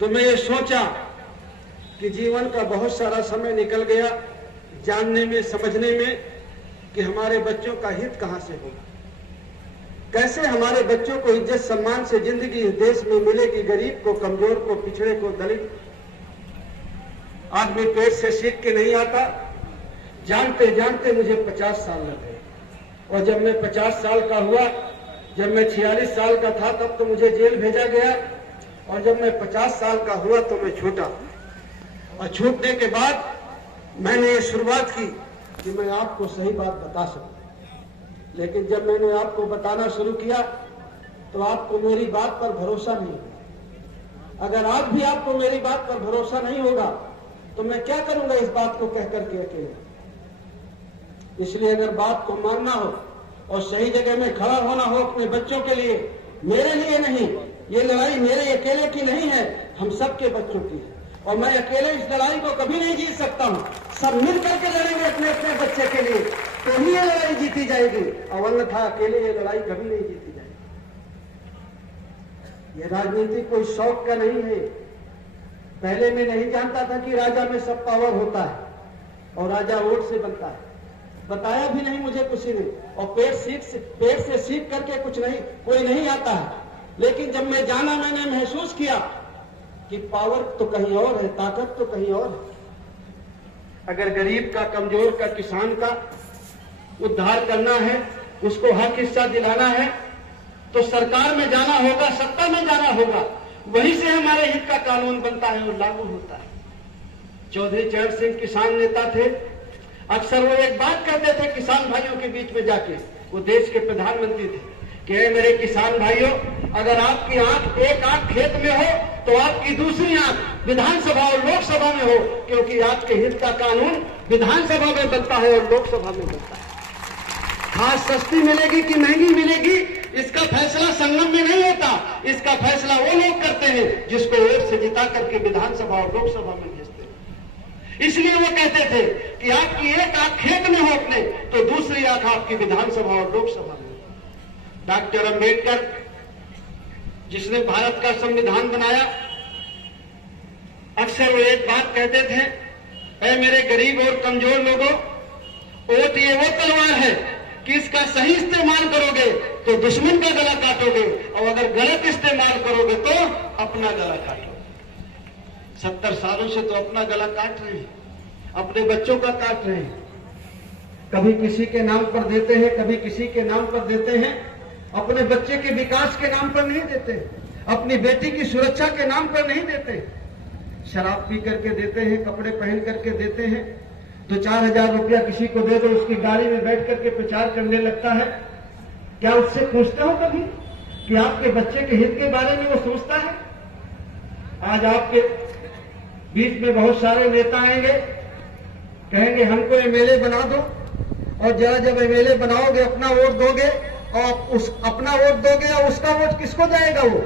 तो मैं ये सोचा कि जीवन का बहुत सारा समय निकल गया जानने में, समझने में कि हमारे बच्चों का हित कहां से होगा, कैसे हमारे बच्चों को इज्जत सम्मान से जिंदगी इस देश में मिलेगी, गरीब को, कमजोर को, पिछड़े को, दलित। आदमी पेट से सीख के नहीं आता। जानते जानते मुझे 50 साल लग गए और जब मैं 50 साल का हुआ, जब मैं 46 साल का था तब तो मुझे जेल भेजा गया और जब मैं 50 साल का हुआ तो मैं छूटा। और छूटने के बाद मैंने ये शुरुआत की कि मैं आपको सही बात बता सकूं, लेकिन जब मैंने आपको बताना शुरू किया तो आपको मेरी बात पर भरोसा नहीं। अगर आज भी आपको मेरी बात पर भरोसा नहीं होगा तो मैं क्या करूंगा इस बात को कह करके अकेले। इसलिए अगर बात को मानना हो और सही जगह में खड़ा होना हो अपने बच्चों के लिए, मेरे लिए नहीं, ये लड़ाई मेरे अकेले की नहीं है, हम सबके बच्चों की है और मैं अकेले इस लड़ाई को कभी नहीं जीत सकता हूं। सब मिल करके लड़ेंगे अपने अपने बच्चे के लिए तो ही ये लड़ाई जीती जाएगी, और अन्यथा अकेले ये लड़ाई कभी नहीं जीती जाएगी। ये राजनीति कोई शौक का नहीं है। पहले मैं नहीं जानता था कि राजा में सब पावर होता है और राजा वोट से बनता है, बताया भी नहीं मुझे किसी ने, और पेट से सीख करके कुछ नहीं, कोई नहीं आता है। लेकिन जब मैं जाना, मैंने महसूस किया कि पावर तो कहीं और है, ताकत तो कहीं और है। अगर गरीब का, कमजोर का, किसान का उद्धार करना है, उसको हक हिस्सा दिलाना है तो सरकार में जाना होगा, सत्ता में जाना होगा, वहीं से हमारे हित का कानून बनता है और लागू होता है। चौधरी चरण सिंह किसान नेता थे। अक्सर वो एक बात कहते थे किसान भाइयों के बीच में जाके, वो देश के प्रधानमंत्री थे, कि मेरे किसान भाइयों, अगर आपकी आंख, एक आंख खेत में हो तो आपकी दूसरी आंख विधानसभा और लोकसभा में हो, क्योंकि आपके हित का कानून विधानसभा में बनता है और लोकसभा में बनता है। खाद सस्ती मिलेगी कि महंगी मिलेगी, इसका फैसला संगम में नहीं होता, इसका फैसला वो लोग करते हैं जिसको वोट से जिता करके विधानसभा और लोकसभा में भेजते हैं। इसलिए वो कहते थे कि आपकी एक आंख खेत में हो अपने, तो दूसरी आंख आपकी विधानसभा और लोकसभा में। डॉक्टर अंबेडकर, जिसने भारत का संविधान बनाया, अक्सर वो एक बात कहते थे, ऐ मेरे गरीब और कमजोर लोगों, वोट ये वो तलवार है कि इसका सही इस्तेमाल करोगे तो दुश्मन का गला काटोगे, और अगर गलत इस्तेमाल करोगे तो अपना गला काटोगे। 70 सालों से तो अपना गला काट रहे हैं, अपने बच्चों का काट रहे हैं। कभी किसी के नाम पर देते हैं, कभी किसी के नाम पर देते हैं, अपने बच्चे के विकास के नाम पर नहीं देते, अपनी बेटी की सुरक्षा के नाम पर नहीं देते। शराब पी करके देते हैं, कपड़े पहन करके देते हैं, 2-4 हजार रुपया किसी को दे दो, उसकी गाड़ी में बैठ करके प्रचार करने लगता है। क्या उससे पूछते हो कभी कि आपके बच्चे के हित के बारे में वो सोचता है? आज आपके बीच में बहुत सारे नेता आएंगे, कहेंगे हमको एमएलए बना दो, और जरा जब एमएलए बनाओगे, अपना वोट दोगे, और अपना वोट दोगे और उसका वोट किसको जाएगा? वो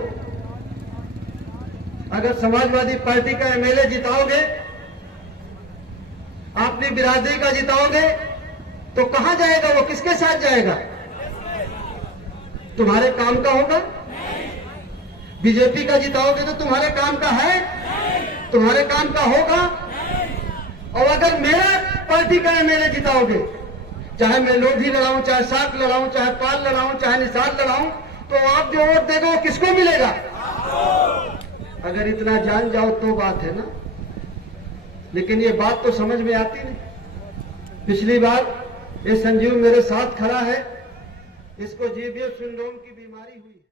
अगर समाजवादी पार्टी का एमएलए जिताओगे, आपने बिरादरी का जिताओगे, तो कहां जाएगा वो? किसके साथ जाएगा? तुम्हारे काम का होगा? बीजेपी का जिताओगे तो तुम्हारे काम का है? तुम्हारे काम का होगा? और अगर मेरा पार्टी का एमएलए जिताओगे, चाहे मैं लोधी लड़ाऊं, चाहे साख लड़ाऊं, चाहे पाल लड़ाऊं, चाहे निषाद लड़ाऊं, तो आप जो वोट देगा वो किसको मिलेगा? अगर इतना जान जाओ तो बात है ना, लेकिन ये बात तो समझ में आती नहीं। पिछली बार ये संजीव मेरे साथ खड़ा है, इसको जीवियो सिंड्रोम की बीमारी हुई।